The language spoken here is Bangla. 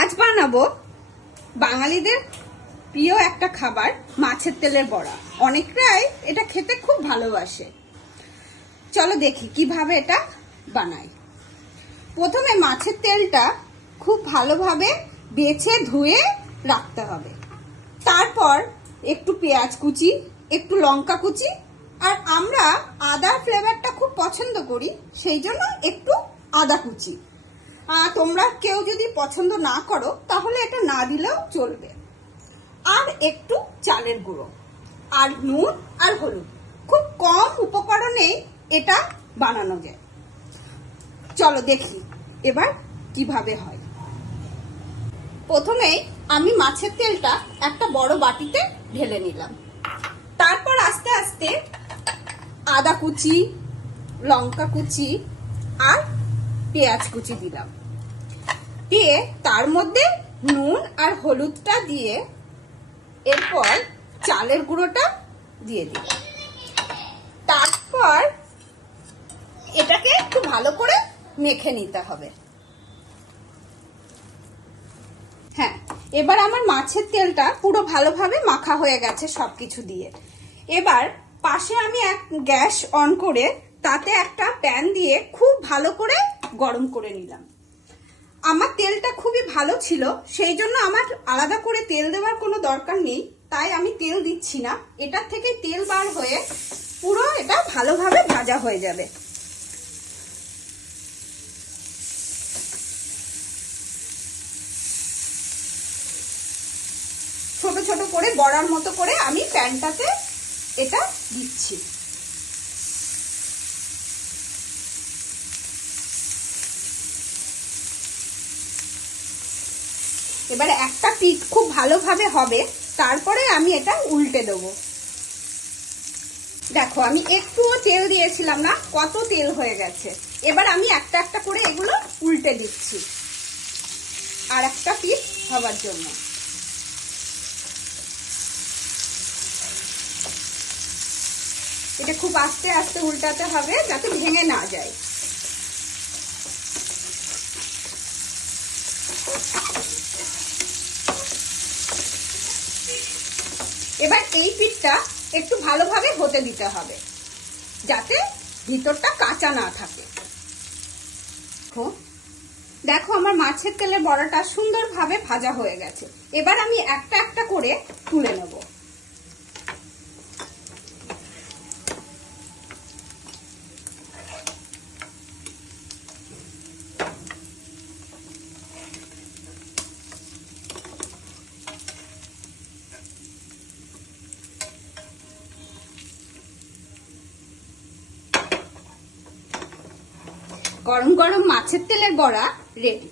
আজ বানাবো বাঙালিদের প্রিয় একটা খাবার, মাছের তেলের বড়া। অনেকটাই এটা খেতে খুব ভালোবাসে। চলো দেখি কিভাবে এটা বানাই। প্রথমে মাছের তেলটা খুব ভালোভাবে বেছে ধুয়ে রাখতে হবে। তারপর একটু পেঁয়াজ কুচি, একটু লঙ্কা কুচি, আর আমরা আদার ফ্লেভারটা খুব পছন্দ করি, সেই জন্য একটু আদা কুচি। তোমরা কেউ যদি পছন্দ না করো তাহলে এটা না দিলেও চলবে। আর একটু চালের গুঁড়ো, আর নুন আর হলুদ। খুব কম উপকরণে এটা বানানো যায়। চলো দেখি এবার কিভাবে হয়। প্রথমে আমি মাছের তেলটা একটা বড় বাটিতে ঢেলে নিলাম। তারপর আস্তে আস্তে আদা কুচি, লঙ্কা কুচি আর পেঁয়াজ কুচি দিলাম। দিয়ে তার মধ্যে নুন আর হলুদটা দিয়ে এরপর চালের গুঁড়োটা দিয়ে দিলাম। তারপর এটাকে একটু ভালো করে মেখে নিতে হবে। হ্যাঁ, এবার আমার মাছের তেলটা পুরো ভালোভাবে মাখা হয়ে গেছে সবকিছু দিয়ে। এবার পাশে আমি এক গ্যাস অন করে তাতে একটা প্যান দিয়ে খুব ভালো করে গরম করে নিলাম। আমার তেলটা খুবই ভালো ছিল, সেই জন্য আমার আলাদা করে তেল দেওয়ার কোনো দরকার নেই, তাই আমি তেল দিচ্ছি না। এটার থেকে তেল বার হয়ে পুরো এটা ভালোভাবে ভাজা হয়ে যাবে। ছোট ছোট করে বড়ার মতো করে আমি প্যানটাতে এটা দিচ্ছি। এবার একটা পিঠ খুব ভালোভাবে হবে, তারপরে আমি এটা উল্টে দেবো। দেখো আমি একটুও তেল দিয়েছিলাম না, কত তেল হয়ে গেছে। এবার আমি একটা একটা করে এগুলো উল্টে দিচ্ছি আর একটা পিঠ হবার জন্য। এটা খুব আস্তে আস্তে উল্টাতে হবে যাতে ভেঙে না যায়। এবার এই পিঠটা একটু ভালোভাবে হতে দিতে হবে যাতে ভিতরটা কাঁচা না থাকে। দেখো আমার মাছের তেলের বড়াটা সুন্দরভাবে ভাজা হয়ে গেছে। এবার আমি একটা একটা করে তুলে নেব। গরম গরম মাছের তেলের বড়া রেডি।